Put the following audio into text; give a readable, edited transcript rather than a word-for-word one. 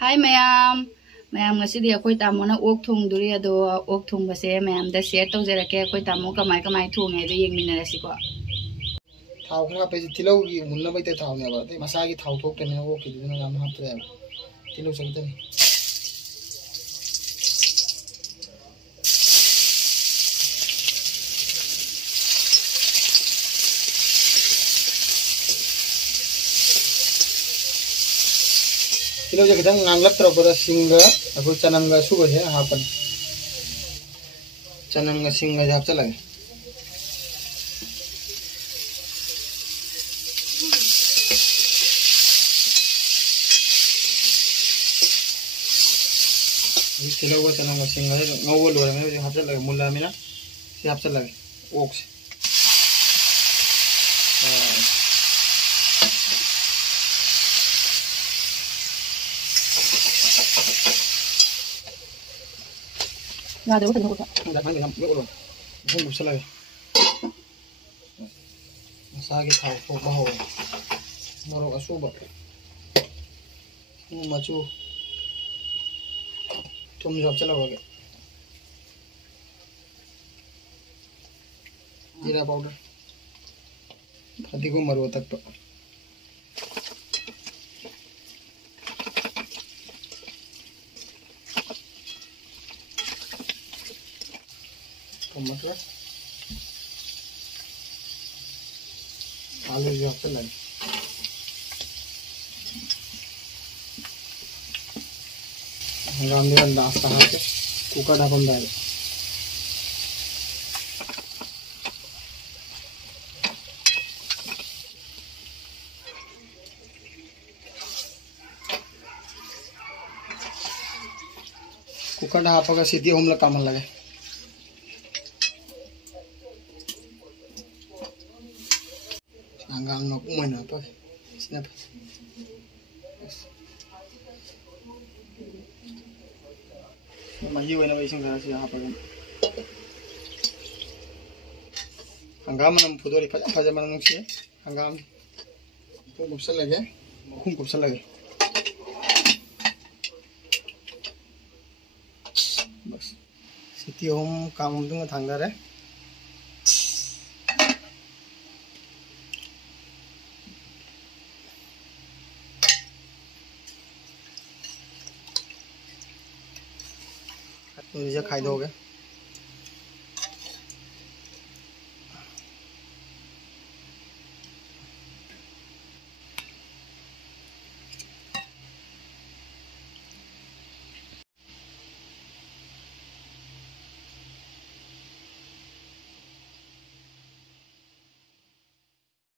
hi ma'am ma'am ngasidi akoi tamona ok thongduri ado ok thongbase ma'am da share tawjarake akoi tamo kamai kamai thonge do yengminarasi ko थाव खा पे तिलौ की मुन्ना बैते थाव ने बा मसा की थाव थोक तने वो की दिन नाम हाथ रे तिलौ सकते नहीं तिलौ जे खदंग नांगलक तरफ बरा सिंग अको चनंगा सुब है हापन चनंगा सिंग जाप चला तिलौ को चनंगा सिंग ngau lo में जो हाप चला मुल्ला में ना से हाप चला ओक्स ना दे वो तो होता उधर मांगे हम यो लो हम घुस लगे मसा की थाव तो बाहो मोरो असुब मचू तुम जब चलाओगे जीरा पाउडर आदि को मरो तक तो टमाटर आलू जो आपसे लगे रामदेव नाश्ता हाथ कुकर ढापन डाले कुकर ढापा सीधी हमला कामन लगे anggang nok umana apa snap mahi wena ising gara si apa kan hanggam nam pudori faja manang si hanggam ko gupsa lage khum gupsa lage bas siti hom kam dung thangda re मुझे खाई दोगे